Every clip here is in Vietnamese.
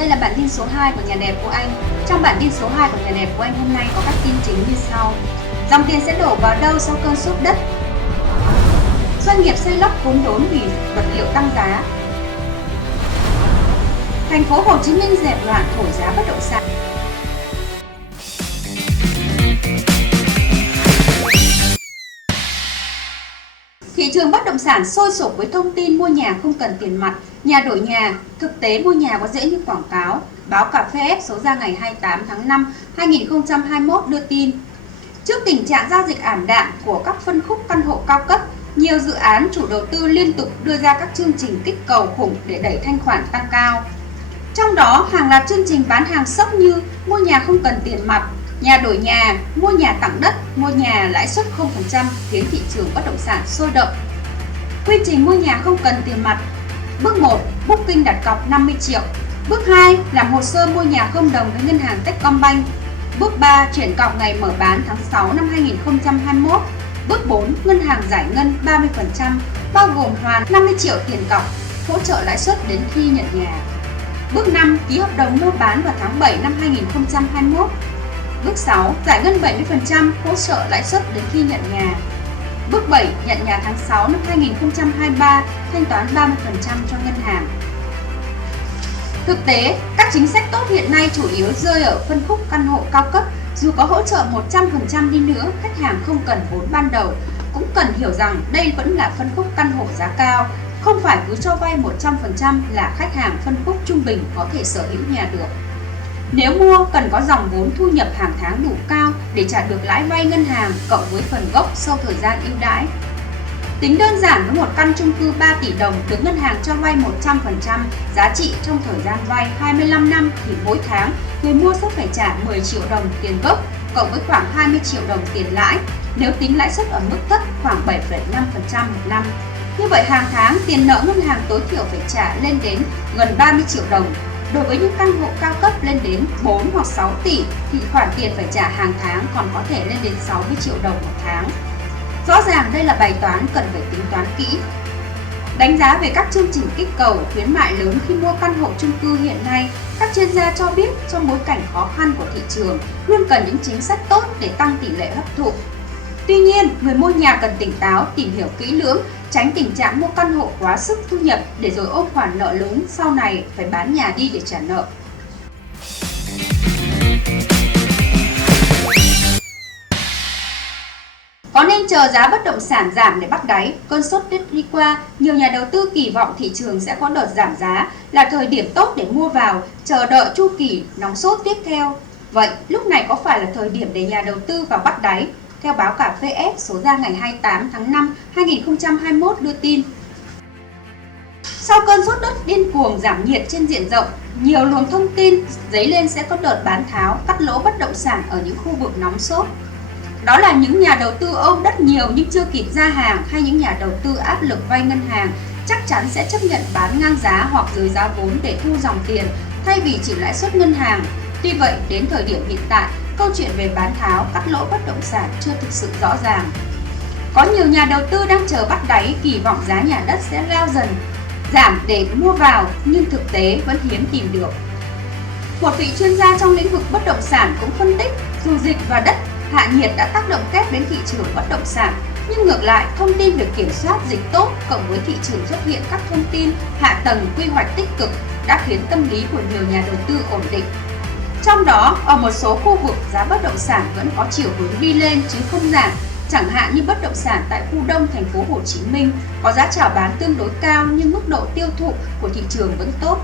đây là bản tin số 2 của Nhà đẹp của Anh. Trong bản tin số 2 của Nhà đẹp của Anh hôm nay có các tin chính như sau. Dòng tiền sẽ đổ vào đâu sau cơn sốt đất? Doanh nghiệp xây lắp khốn đốn vì vật liệu tăng giá. Thành phố Hồ Chí Minh dẹp loạn thổi giá bất động sản. Thị trường bất động sản sôi sục với thông tin mua nhà không cần tiền mặt, nhà đổi nhà, thực tế mua nhà có dễ như quảng cáo. Báo Cà Phê F số ra ngày 28 tháng 5, 2021 đưa tin. Trước tình trạng giao dịch ảm đạm của các phân khúc căn hộ cao cấp, nhiều dự án chủ đầu tư liên tục đưa ra các chương trình kích cầu khủng để đẩy thanh khoản tăng cao. Trong đó, hàng loạt chương trình bán hàng sốc như mua nhà không cần tiền mặt, nhà đổi nhà, mua nhà tặng đất, mua nhà lãi suất 0% khiến thị trường bất động sản sôi động. Quy trình mua nhà không cần tiền mặt. Bước 1. Booking đặt cọc 50 triệu. Bước 2. Làm hồ sơ mua nhà không đồng với ngân hàng Techcombank. Bước 3. Chuyển cọc ngày mở bán tháng 6 năm 2021. Bước 4. Ngân hàng giải ngân 30%, bao gồm hoàn 50 triệu tiền cọc, hỗ trợ lãi suất đến khi nhận nhà. Bước 5. Ký hợp đồng mua bán vào tháng 7 năm 2021. Bước 6. Giải ngân 70%, hỗ trợ lãi suất đến khi nhận nhà. Bước 7. Nhận nhà tháng 6 năm 2023, thanh toán 30% cho ngân hàng. Thực tế, các chính sách tốt hiện nay chủ yếu rơi ở phân khúc căn hộ cao cấp. Dù có hỗ trợ 100% đi nữa, khách hàng không cần vốn ban đầu. Cũng cần hiểu rằng đây vẫn là phân khúc căn hộ giá cao. Không phải cứ cho vay 100% là khách hàng phân khúc trung bình có thể sở hữu nhà được. Nếu mua, cần có dòng vốn thu nhập hàng tháng đủ cao để trả được lãi vay ngân hàng cộng với phần gốc sau thời gian ưu đãi. Tính đơn giản với một căn chung cư 3 tỷ đồng được ngân hàng cho vay 100% giá trị trong thời gian vay 25 năm thì mỗi tháng người mua sẽ phải trả 10 triệu đồng tiền gốc cộng với khoảng 20 triệu đồng tiền lãi, nếu tính lãi suất ở mức thấp khoảng 7,5% một năm. Như vậy hàng tháng tiền nợ ngân hàng tối thiểu phải trả lên đến gần 30 triệu đồng. Đối với những căn hộ cao cấp lên đến 4 hoặc 6 tỷ thì khoản tiền phải trả hàng tháng còn có thể lên đến 60 triệu đồng một tháng. Rõ ràng đây là bài toán cần phải tính toán kỹ. Đánh giá về các chương trình kích cầu, khuyến mại lớn khi mua căn hộ chung cư hiện nay, các chuyên gia cho biết trong bối cảnh khó khăn của thị trường luôn cần những chính sách tốt để tăng tỷ lệ hấp thụ. Tuy nhiên, người mua nhà cần tỉnh táo, tìm hiểu kỹ lưỡng, tránh tình trạng mua căn hộ quá sức thu nhập để rồi ôm khoản nợ lớn sau này phải bán nhà đi để trả nợ. Có nên chờ giá bất động sản giảm để bắt đáy? Cơn sốt đất đi qua, nhiều nhà đầu tư kỳ vọng thị trường sẽ có đợt giảm giá, là thời điểm tốt để mua vào, chờ đợi chu kỳ nóng sốt tiếp theo. Vậy, lúc này có phải là thời điểm để nhà đầu tư vào bắt đáy? Theo báo Cà Phê F số ra ngày 28 tháng 5, 2021 đưa tin. Sau cơn sốt đất điên cuồng giảm nhiệt trên diện rộng, nhiều luồng thông tin dấy lên sẽ có đợt bán tháo, cắt lỗ bất động sản ở những khu vực nóng sốt. Đó là những nhà đầu tư ôm đất nhiều nhưng chưa kịp ra hàng hay những nhà đầu tư áp lực vay ngân hàng chắc chắn sẽ chấp nhận bán ngang giá hoặc dưới giá vốn để thu dòng tiền thay vì chịu lãi suất ngân hàng. Tuy vậy, đến thời điểm hiện tại, câu chuyện về bán tháo, cắt lỗ bất động sản chưa thực sự rõ ràng. Có nhiều nhà đầu tư đang chờ bắt đáy, kỳ vọng giá nhà đất sẽ leo dần, giảm để mua vào nhưng thực tế vẫn hiếm tìm được. Một vị chuyên gia trong lĩnh vực bất động sản cũng phân tích, dù dịch và đất hạ nhiệt đã tác động kép đến thị trường bất động sản, nhưng ngược lại, thông tin về kiểm soát dịch tốt cộng với thị trường xuất hiện các thông tin hạ tầng quy hoạch tích cực đã khiến tâm lý của nhiều nhà đầu tư ổn định. Trong đó, ở một số khu vực giá bất động sản vẫn có chiều hướng đi lên chứ không giảm, chẳng hạn như bất động sản tại khu Đông thành phố Hồ Chí Minh có giá chào bán tương đối cao nhưng mức độ tiêu thụ của thị trường vẫn tốt.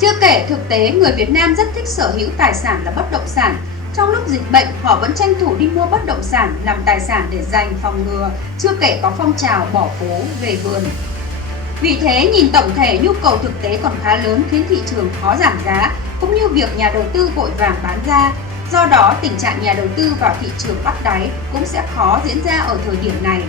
Chưa kể thực tế người Việt Nam rất thích sở hữu tài sản là bất động sản. Trong lúc dịch bệnh, họ vẫn tranh thủ đi mua bất động sản làm tài sản để dành phòng ngừa, chưa kể có phong trào bỏ phố về vườn. Vì thế, nhìn tổng thể nhu cầu thực tế còn khá lớn khiến thị trường khó giảm giá, cũng như việc nhà đầu tư vội vàng bán ra. Do đó, tình trạng nhà đầu tư vào thị trường bắt đáy cũng sẽ khó diễn ra ở thời điểm này.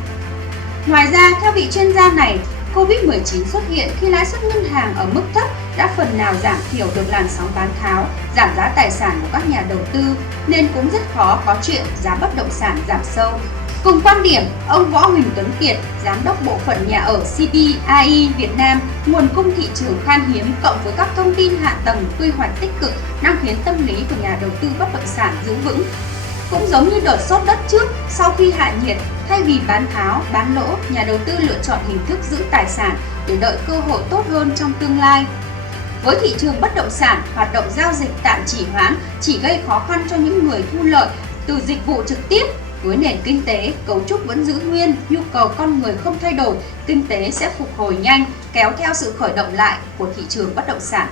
Ngoài ra, theo vị chuyên gia này, Covid-19 xuất hiện khi lãi suất ngân hàng ở mức thấp đã phần nào giảm thiểu được làn sóng bán tháo, giảm giá tài sản của các nhà đầu tư, nên cũng rất khó có chuyện giá bất động sản giảm sâu. Cùng quan điểm, ông Võ Huỳnh Tuấn Kiệt, Giám đốc Bộ phận Nhà ở CBRE Việt Nam, nguồn cung thị trường khan hiếm cộng với các thông tin hạ tầng quy hoạch tích cực đang khiến tâm lý của nhà đầu tư bất động sản giữ vững. Cũng giống như đợt sốt đất trước, sau khi hạ nhiệt, thay vì bán tháo, bán lỗ, nhà đầu tư lựa chọn hình thức giữ tài sản để đợi cơ hội tốt hơn trong tương lai. Với thị trường bất động sản, hoạt động giao dịch tạm trì hoãn chỉ gây khó khăn cho những người thu lợi từ dịch vụ trực tiếp. Với nền kinh tế, cấu trúc vẫn giữ nguyên, nhu cầu con người không thay đổi, kinh tế sẽ phục hồi nhanh, kéo theo sự khởi động lại của thị trường bất động sản.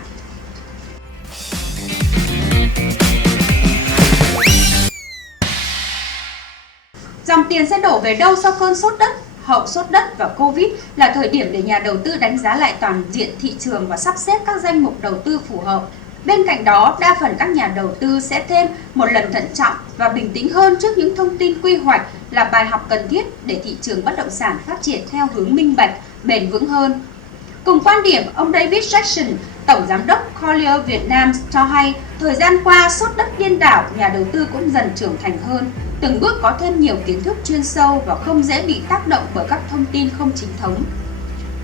Dòng tiền sẽ đổ về đâu sau cơn sốt đất? Hậu sốt đất và Covid là thời điểm để nhà đầu tư đánh giá lại toàn diện thị trường và sắp xếp các danh mục đầu tư phù hợp. Bên cạnh đó, đa phần các nhà đầu tư sẽ thêm một lần thận trọng và bình tĩnh hơn trước những thông tin quy hoạch là bài học cần thiết để thị trường bất động sản phát triển theo hướng minh bạch, bền vững hơn. Cùng quan điểm, ông David Jackson, Tổng Giám đốc Colliers Việt Nam cho hay, thời gian qua sốt đất điên đảo, nhà đầu tư cũng dần trưởng thành hơn, từng bước có thêm nhiều kiến thức chuyên sâu và không dễ bị tác động bởi các thông tin không chính thống.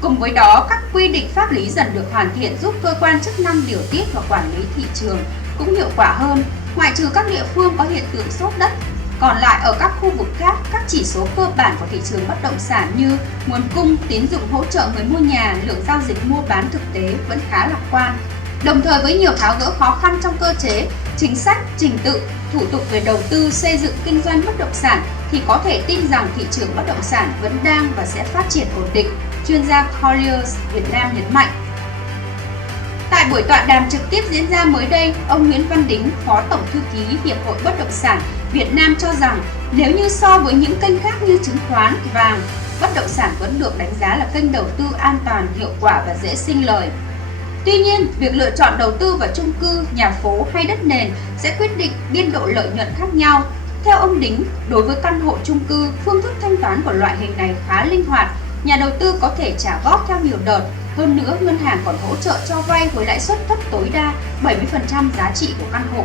Cùng với đó, các quy định pháp lý dần được hoàn thiện giúp cơ quan chức năng điều tiết và quản lý thị trường cũng hiệu quả hơn, ngoại trừ các địa phương có hiện tượng sốt đất. Còn lại ở các khu vực khác, các chỉ số cơ bản của thị trường bất động sản như nguồn cung, tín dụng hỗ trợ người mua nhà, lượng giao dịch mua bán thực tế vẫn khá lạc quan. Đồng thời với nhiều tháo gỡ khó khăn trong cơ chế, chính sách, trình tự, thủ tục về đầu tư, xây dựng, kinh doanh bất động sản thì có thể tin rằng thị trường bất động sản vẫn đang và sẽ phát triển ổn định, chuyên gia Colliers Việt Nam nhấn mạnh. Tại buổi tọa đàm trực tiếp diễn ra mới đây, ông Nguyễn Văn Đính, Phó Tổng Thư ký Hiệp hội Bất động sản Việt Nam cho rằng nếu như so với những kênh khác như chứng khoán, vàng, bất động sản vẫn được đánh giá là kênh đầu tư an toàn, hiệu quả và dễ sinh lời. Tuy nhiên, việc lựa chọn đầu tư vào chung cư, nhà phố hay đất nền sẽ quyết định biên độ lợi nhuận khác nhau. Theo ông Đính, đối với căn hộ chung cư, phương thức thanh toán của loại hình này khá linh hoạt, nhà đầu tư có thể trả góp theo nhiều đợt. Hơn nữa, ngân hàng còn hỗ trợ cho vay với lãi suất thấp tối đa 70% giá trị của căn hộ.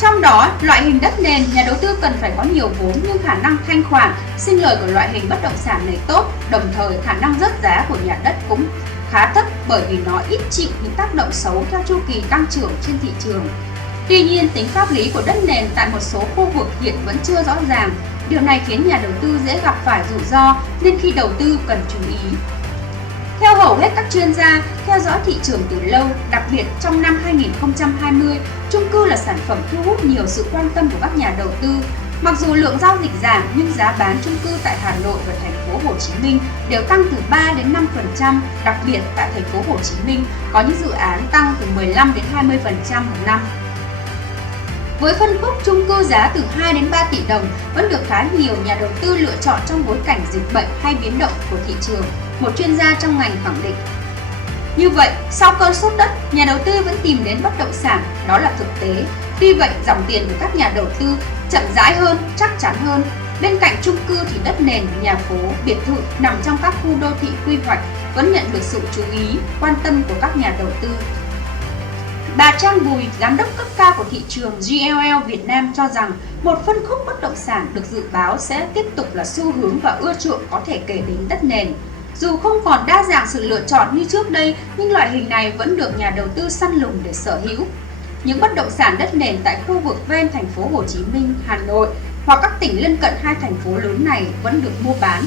Trong đó, loại hình đất nền, nhà đầu tư cần phải có nhiều vốn nhưng khả năng thanh khoản, sinh lời của loại hình bất động sản này tốt, đồng thời khả năng rớt giá của nhà đất cũng khá thấp bởi vì nó ít chịu những tác động xấu theo chu kỳ tăng trưởng trên thị trường. Tuy nhiên, tính pháp lý của đất nền tại một số khu vực hiện vẫn chưa rõ ràng. Điều này khiến nhà đầu tư dễ gặp phải rủi ro nên khi đầu tư cần chú ý. Theo hầu hết các chuyên gia, theo dõi thị trường từ lâu, đặc biệt trong năm 2020, chung cư là sản phẩm thu hút nhiều sự quan tâm của các nhà đầu tư. Mặc dù lượng giao dịch giảm nhưng giá bán chung cư tại Hà Nội và thành phố Hồ Chí Minh đều tăng từ 3 đến 5%, đặc biệt tại thành phố Hồ Chí Minh có những dự án tăng từ 15 đến 20% một năm. Với phân khúc chung cư giá từ 2 đến 3 tỷ đồng vẫn được khá nhiều nhà đầu tư lựa chọn trong bối cảnh dịch bệnh hay biến động của thị trường, một chuyên gia trong ngành khẳng định. Như vậy, sau cơn sốt đất, nhà đầu tư vẫn tìm đến bất động sản, đó là thực tế. Tuy vậy, dòng tiền của các nhà đầu tư chậm rãi hơn, chắc chắn hơn. Bên cạnh chung cư thì đất nền, nhà phố, biệt thự nằm trong các khu đô thị quy hoạch vẫn nhận được sự chú ý, quan tâm của các nhà đầu tư. Bà Trang Bùi, giám đốc cấp cao của thị trường GLL Việt Nam cho rằng một phân khúc bất động sản được dự báo sẽ tiếp tục là xu hướng và ưa chuộng có thể kể đến đất nền. Dù không còn đa dạng sự lựa chọn như trước đây, nhưng loại hình này vẫn được nhà đầu tư săn lùng để sở hữu. Những bất động sản đất nền tại khu vực ven thành phố Hồ Chí Minh, Hà Nội hoặc các tỉnh lân cận hai thành phố lớn này vẫn được mua bán.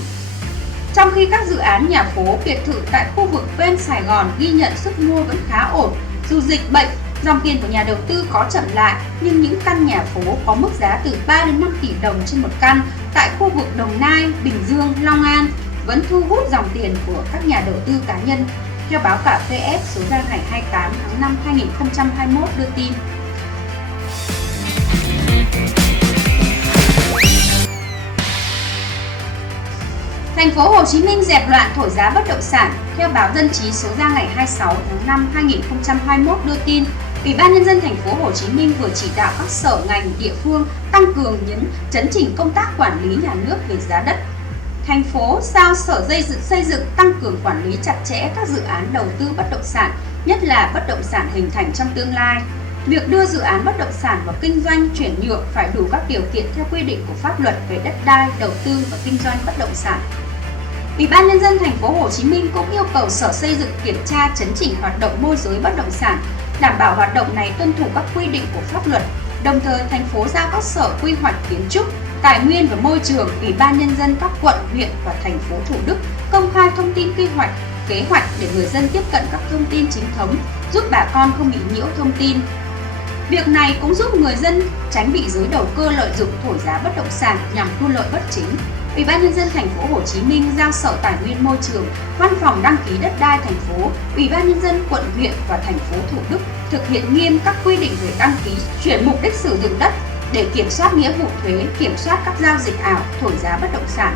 Trong khi các dự án nhà phố, biệt thự tại khu vực ven Sài Gòn ghi nhận sức mua vẫn khá ổn. Dù dịch bệnh, dòng tiền của nhà đầu tư có chậm lại, nhưng những căn nhà phố có mức giá từ 3 đến 5 tỷ đồng trên một căn tại khu vực Đồng Nai, Bình Dương, Long An vẫn thu hút dòng tiền của các nhà đầu tư cá nhân. Theo báo Cà Phê F số ra ngày 28 tháng 5 2021 đưa tin. Thành phố Hồ Chí Minh dẹp loạn thổi giá bất động sản. Theo báo Dân trí số ra ngày 26 tháng 5 2021 đưa tin, Ủy ban Nhân dân thành phố Hồ Chí Minh vừa chỉ đạo các sở ngành địa phương tăng cường chấn chỉnh công tác quản lý nhà nước về giá đất. Thành phố giao Sở Xây dựng tăng cường quản lý chặt chẽ các dự án đầu tư bất động sản, nhất là bất động sản hình thành trong tương lai. Việc đưa dự án bất động sản vào kinh doanh chuyển nhượng phải đủ các điều kiện theo quy định của pháp luật về đất đai, đầu tư và kinh doanh bất động sản. Ủy ban nhân dân thành phố Hồ Chí Minh cũng yêu cầu Sở Xây dựng kiểm tra chấn chỉnh hoạt động môi giới bất động sản, đảm bảo hoạt động này tuân thủ các quy định của pháp luật. Đồng thời, thành phố giao các sở quy hoạch kiến trúc, tài nguyên và môi trường, Ủy ban nhân dân các quận, huyện và thành phố Thủ Đức công khai thông tin quy hoạch, kế hoạch để người dân tiếp cận các thông tin chính thống, giúp bà con không bị nhiễu thông tin. Việc này cũng giúp người dân tránh bị giới đầu cơ lợi dụng thổi giá bất động sản nhằm thu lợi bất chính. Ủy ban nhân dân thành phố Hồ Chí Minh giao Sở Tài nguyên Môi trường, Văn phòng đăng ký đất đai thành phố, Ủy ban nhân dân quận, huyện và thành phố Thủ Đức thực hiện nghiêm các quy định về đăng ký, chuyển mục đích sử dụng đất để kiểm soát nghĩa vụ thuế, kiểm soát các giao dịch ảo, thổi giá bất động sản.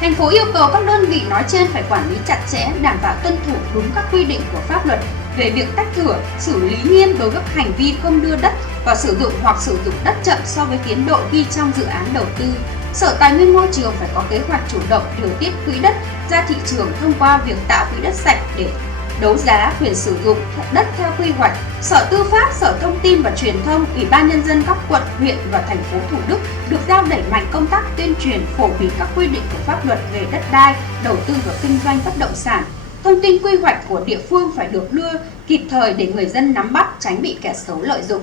Thành phố yêu cầu các đơn vị nói trên phải quản lý chặt chẽ, đảm bảo tuân thủ đúng các quy định của pháp luật về việc tách thửa, xử lý nghiêm đối với hành vi không đưa đất vào sử dụng hoặc sử dụng đất chậm so với tiến độ ghi trong dự án đầu tư. Sở Tài nguyên Môi trường phải có kế hoạch chủ động điều tiết quỹ đất ra thị trường thông qua việc tạo quỹ đất sạch để đấu giá quyền sử dụng đất theo quy hoạch. Sở Tư pháp, Sở Thông tin và Truyền thông, Ủy ban nhân dân các quận, huyện và thành phố Thủ Đức được giao đẩy mạnh công tác tuyên truyền, phổ biến các quy định của pháp luật về đất đai, đầu tư và kinh doanh bất động sản. Thông tin quy hoạch của địa phương phải được đưa kịp thời để người dân nắm bắt, tránh bị kẻ xấu lợi dụng.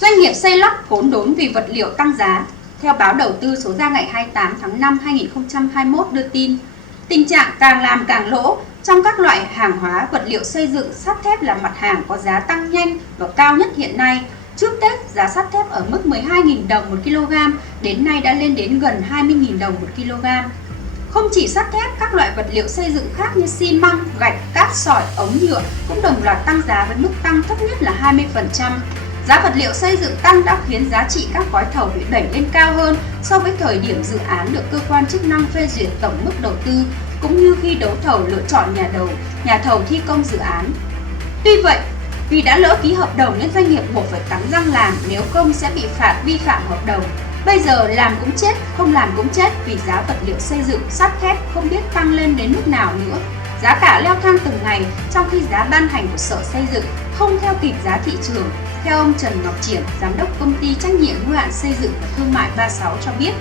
Doanh nghiệp xây lắp khốn đốn vì vật liệu tăng giá. Theo báo Đầu tư số ra ngày 28 tháng 5 2021 đưa tin, tình trạng càng làm càng lỗ trong các loại hàng hóa vật liệu xây dựng. Sắt thép là mặt hàng có giá tăng nhanh và cao nhất hiện nay. Trước Tết, giá sắt thép ở mức 12.000 đồng một kg, đến nay đã lên đến gần 20.000 đồng một kg. Không chỉ sắt thép, các loại vật liệu xây dựng khác như xi măng, gạch, cát, sỏi, ống nhựa cũng đồng loạt tăng giá với mức tăng thấp nhất là 20%. Giá vật liệu xây dựng tăng đã khiến giá trị các gói thầu bị đẩy lên cao hơn so với thời điểm dự án được cơ quan chức năng phê duyệt tổng mức đầu tư, cũng như khi đấu thầu lựa chọn nhà thầu thi công dự án. Tuy vậy, vì đã lỡ ký hợp đồng nên doanh nghiệp buộc phải cắn răng làm, nếu không sẽ bị phạt vi phạm hợp đồng. Bây giờ làm cũng chết, không làm cũng chết vì giá vật liệu xây dựng sắt thép không biết tăng lên đến mức nào nữa. Giá cả leo thang từng ngày trong khi giá ban hành của Sở Xây dựng không theo kịp giá thị trường. Theo ông Trần Ngọc Triển, Giám đốc Công ty Trách nhiệm hữu hạn Xây dựng và Thương mại 36 cho biết,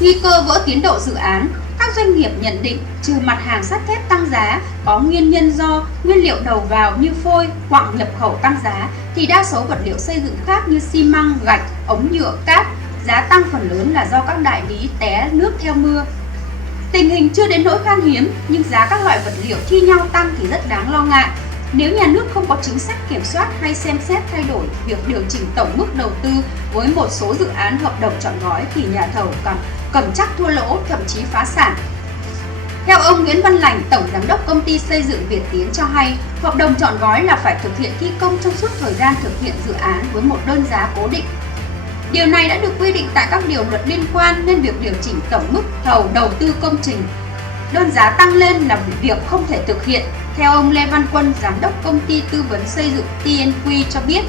nguy cơ vỡ tiến độ dự án, các doanh nghiệp nhận định trừ mặt hàng sắt thép tăng giá có nguyên nhân do nguyên liệu đầu vào như phôi, quặng nhập khẩu tăng giá, thì đa số vật liệu xây dựng khác như xi măng, gạch, ống nhựa, cát, giá tăng phần lớn là do các đại lý té nước theo mưa. Tình hình chưa đến nỗi khan hiếm, nhưng giá các loại vật liệu thi nhau tăng thì rất đáng lo ngại. Nếu nhà nước không có chính sách kiểm soát hay xem xét thay đổi việc điều chỉnh tổng mức đầu tư với một số dự án hợp đồng trọn gói thì nhà thầu cầm chắc thua lỗ, thậm chí phá sản. Theo ông Nguyễn Văn Lành, Tổng Giám đốc Công ty Xây dựng Việt Tiến cho hay, hợp đồng trọn gói là phải thực hiện thi công trong suốt thời gian thực hiện dự án với một đơn giá cố định. Điều này đã được quy định tại các điều luật liên quan nên việc điều chỉnh tổng mức thầu đầu tư công trình đơn giá tăng lên là việc không thể thực hiện. Theo ông Lê Văn Quân, Giám đốc Công ty Tư vấn Xây dựng TNQ cho biết,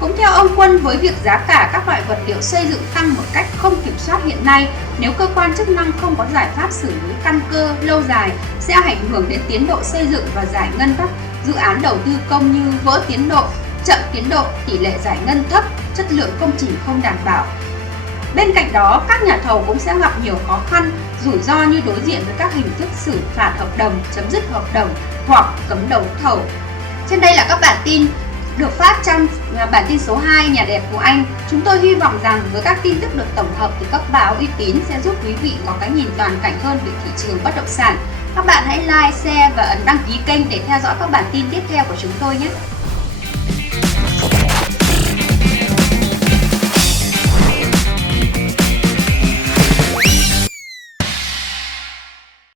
cũng theo ông Quân, với việc giá cả các loại vật liệu xây dựng tăng một cách không kiểm soát hiện nay, nếu cơ quan chức năng không có giải pháp xử lý căn cơ lâu dài sẽ ảnh hưởng đến tiến độ xây dựng và giải ngân các dự án đầu tư công như vỡ tiến độ, chậm tiến độ, tỷ lệ giải ngân thấp, chất lượng công trình không đảm bảo. Bên cạnh đó, các nhà thầu cũng sẽ gặp nhiều khó khăn, rủi ro như đối diện với các hình thức xử phạt hợp đồng, chấm dứt hợp đồng hoặc cấm đấu thầu. Trên đây là các bản tin được phát trong bản tin số 2 Nhà đẹp của Anh. Chúng tôi hy vọng rằng với các tin tức được tổng hợp từ các báo uy tín sẽ giúp quý vị có cái nhìn toàn cảnh hơn về thị trường bất động sản. Các bạn hãy like, share và ấn đăng ký kênh để theo dõi các bản tin tiếp theo của chúng tôi nhé.